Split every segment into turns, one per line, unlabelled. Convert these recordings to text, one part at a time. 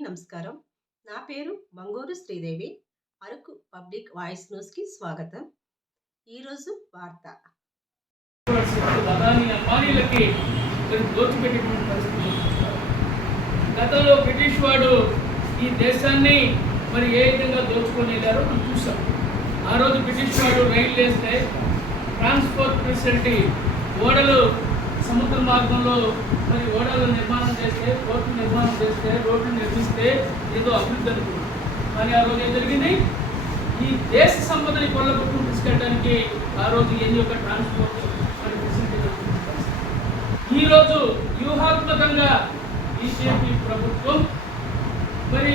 నమస్కారం. నా పేరు మంగూరు శ్రీదేవి. అరకు పబ్లిక్ వాయిస్ న్యూస్కి స్వాగతం. ఈరోజు వార్త.
గతంలో బ్రిటిష్ వాడు ఈ దేశాన్ని మరి ఏ విధంగా దోచుకొని వెళ్ళారో మనం చూసాం. ఆ రోజు బ్రిటిష్ వాడు రైలు వేస్తే ట్రాన్స్పోర్ట్ ఫెసిలిటీ ఓడలు సముద్ర మార్గంలో మరి ఓడలు నిర్మాణం చేస్తే పోర్టు నిర్మాణం చేస్తే రోడ్లు నిర్మిస్తే ఏదో అభివృద్ధి అనుకున్నాం కానీ ఆ రోజు ఏం జరిగింది? ఈ దేశ సంపదని కొల్లగొట్టుకుని తీసుకెళ్ళడానికి ఆ రోజు ఎన్ని యొక్క ట్రాన్స్పోర్ట్ మరి ఫెసిలిటీ ఈరోజు వ్యూహాత్మకంగా బీజేపీ ప్రభుత్వం మరి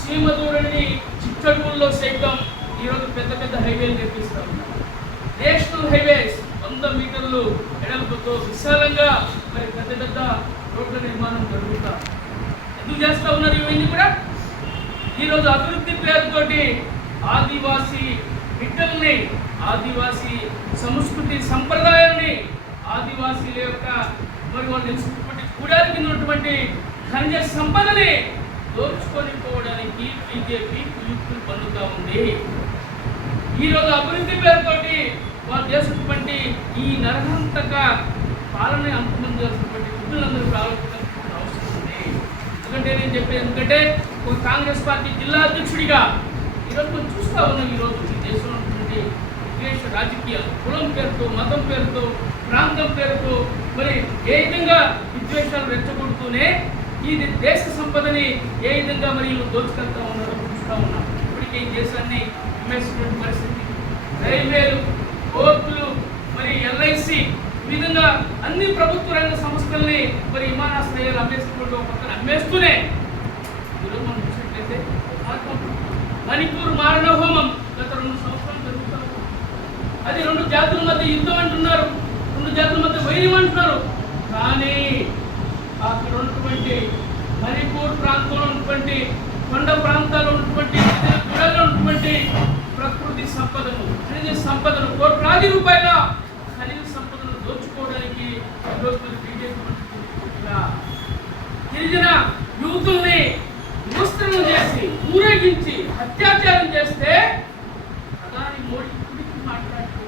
చీమదూరుని చిట్టడుగుల్లో సైతం ఈరోజు పెద్ద పెద్ద హైవేలు నిర్మిస్తూ ఉన్నారు నేషనల్ హైవేస్ వంద మీటర్లు ఎడల్పుతో విశాలంగా మరి పెద్ద పెద్ద రోడ్ల నిర్మాణం జరుగుతా. ఎందుకు చేస్తూ ఉన్నారు ఇవన్నీ కూడా? ఈరోజు అభివృద్ధి పేరుతోటి ఆదివాసీ బిడ్డల్ని ఆదివాసీ సంస్కృతి సంప్రదాయాన్ని ఆదివాసీల యొక్క మరి వాళ్ళు కూడానికి ఉన్నటువంటి ఖనిజ సంపదని దోచుకొని పోవడానికి బీజేపీ కుయుక్తులు పన్నుతా ఉంది. ఈరోజు అభివృద్ధి పేరుతోటి వారు చేసినటువంటి ఈ నరహంతక పాలన అంతమంది చేసినటువంటి వృద్ధులందరూ ప్రారంభించాల్సిన అవసరం ఉంది. ఎందుకంటే నేను చెప్పేది ఎందుకంటే ఒక కాంగ్రెస్ పార్టీ జిల్లా అధ్యక్షుడిగా ఈరోజు మనం చూస్తా ఉన్నాం ఈరోజు ఈ దేశంలో ఉన్నటువంటి దేశ రాజకీయాలు. కులం పేరుతో మతం పేరుతో ప్రాంతం పేరుతో మరి ఏ విధంగా విద్వేషాలు రెచ్చగొడుతూనే ఈ దేశ సంపదని ఏ విధంగా మరి వీళ్ళు దోచుకెళ్తా ఉన్నారో చూస్తూ ఉన్నాం. ఇప్పటికే ఈ దేశాన్ని అమ్మేసినటువంటి పరిస్థితి. రైల్వేలు కోర్టులు మరి ఎల్ఐసి విధంగా అన్ని ప్రభుత్వ రంగ సంస్థల్ని మరి విమానాశ్రయాలు అమ్మేసుకుంటూ పక్కన అమ్మేస్తూనే ఈరోజు మనం చూసినట్లయితే మణిపూర్ మారణ హోమం గత రెండు సంవత్సరాలు జరుగుతా అది రెండు జాతుల మధ్య యుద్ధం అంటున్నారు. రెండు జాతుల మధ్య వైద్యం అంటున్నారు. కానీ అక్కడ ఉన్నటువంటి మణిపూర్ ప్రాంతంలో ఉన్నటువంటి కొండ ప్రాంతాల్లో ఉన్నటువంటి గిరిజన ఉన్నటువంటి ప్రకృతి సంపదను ఖనిజ సంపదను పది రూపాయల ఖనిజ సంపదను దోచుకోవడానికి ఈరోజు మరి బీజేపీ గిరిజన యూతుల్ని విమస్త్రం చేసి ఊరేగించి అత్యాచారం చేస్తే ప్రధాని మోడీ గురించి మాట్లాడుతూ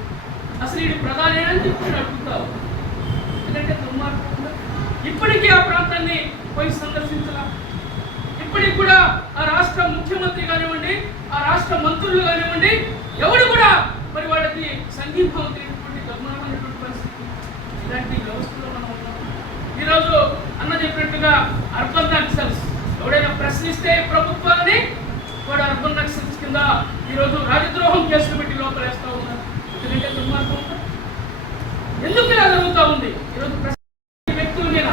అసలు ఇది ప్రధాని అని చెప్పి నేను అడుగుతావు. ఎందుకంటే దుర్మార్గంగా ఇప్పటికీ ఆ ప్రాంతాన్ని పోయి సందర్శించాల. ఇప్పటికి కూడా ఆ రాష్ట్ర ముఖ్యమంత్రి కానివ్వండి ఆ రాష్ట్ర మంత్రులు కానివ్వండి ఎవడు కూడా మరి వాళ్ళకి సంఘీభావం తెలియనటువంటి దుర్మార్గమైనటువంటి పరిస్థితి. ఇలాంటి వ్యవస్థలో మనం ఉన్నాం. ఈరోజు అన్న చెప్పినట్టుగా అర్బన్ నక్సల్స్ ఎవడైనా ప్రశ్నిస్తే ప్రభుత్వాన్ని వాడు అర్బన్ నక్సల్స్ కింద ఈరోజు రాజద్రోహం కేసులు పెట్టి లోపలేస్తూ ఉన్నారు. ఎందుకంటే దుర్మార్గం ఉందా? ఎందుకు ఇలా జరుగుతూ ఉంది? ఈరోజు వ్యక్తుల మీద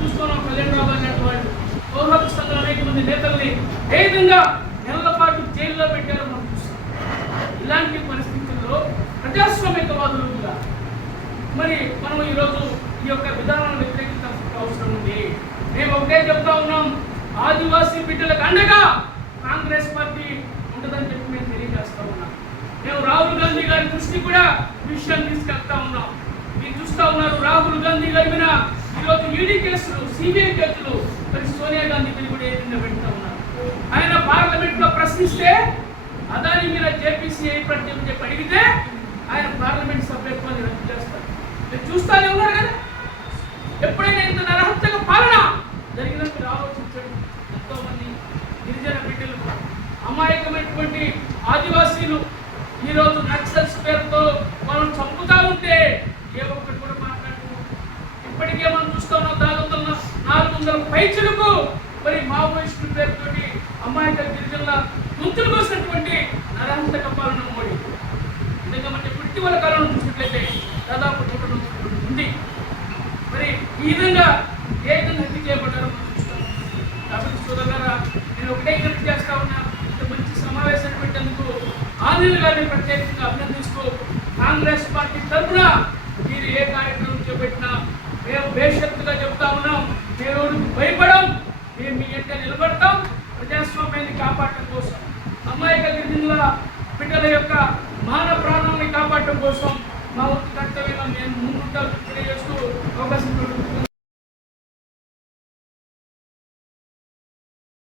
చూస్తున్నాం కళ్యాణ్ బాబు అన్నట్టు వాళ్ళు. సంఘాల అనేక మంది నేతల్ని ఏ విధంగా నెలల పాటు జైల్లో పెట్టారో మనం చూస్తాం ఇలాంటి పరిస్థితుల్లో ప్రజాస్వామికవాదులుగా మరి మనం ఈరోజు ఈ యొక్క విధానాన్ని వ్యతిరేకించాల్సిన అవసరం ఉంది. మేము ఒకటే చెప్తా ఉన్నాం ఆదివాసీ బిడ్డలకు అండగా కాంగ్రెస్ పార్టీ ఉంటుందని చెప్పి మేము తెలియజేస్తా ఉన్నాం. మేము రాహుల్ గాంధీ గారి దృష్టి కూడా విషయం తీసుకెళ్తా ఉన్నాం. మీరు చూస్తా ఉన్నారు రాహుల్ గాంధీ గారి మీద ఈరోజు ఈడీ కేసులు సిబిఐ కేసులు మరి సోనియా గాంధీ మీద కూడా ఏదైనా పెడతా ఉన్నారు. ఆయన పార్లమెంట్లో ప్రశ్నిస్తే అదాని మీద జేపీసీఐ ప్రతి చెప్పి అడిగితే చూస్తానే ఉన్నారు కదా. ఎప్పుడైనా ఇంత నరహత్యక పాలన జరిగినట్టు ఆలోచించండి ఎంతో మంది గిరిజన బిడ్డలు అమాయకమైనటువంటి ఆదివాసీలు ఈరోజు నక్సల్స్ పేరుతో మనం చంపుతా ఉంటే ఏ ఒక్కటి కూడా మాట్లాడుతున్నారు ఇప్పటికే మనం చూస్తా ఉన్నాం దాదాపు నాలుగు వందల పైచులకు మరి మావోయిస్టుల పేరుతోటి అమాయక గిరిజనుల గుంతులు కోసినటువంటి నరహంతక పాలన మోడీ. నిజంగా మన ఇటీవల కాలంలో చూసినట్లయితే దాదాపు నూట నలభై రెండు ఉంది మరి ఈ విధంగా ఏ విధంగా హత్య చేయబడ్డారో మనం చూస్తాం కాబట్టి సోదరులారా నేను ఒకటే విజ్ఞప్తి చేస్తా ఉన్నా ఇంత మంచి సమావేశాన్ని పెట్టేందుకు ఆంధ్రులు గారిని ప్రత్యేకంగా అభినందిస్తూ కాంగ్రెస్ పార్టీ తరఫున మీరు ఏ కార్యక్రమం చేపట్టినా మేము బేషరతుగా చెప్తా ఉన్నాం. మేము భయపడం మేము మీ యొక్క నిలబడతాం. ప్రజాస్వామ్యాన్ని కాపాడటం కోసం అమ్మాయి గిరిజనుల బిడ్డల యొక్క మాన ప్రాణాన్ని కాపాడటం కోసం మా వంతు కర్తవ్యంగా మేము ముందుంటాం తెలియజేస్తూ అవకాశం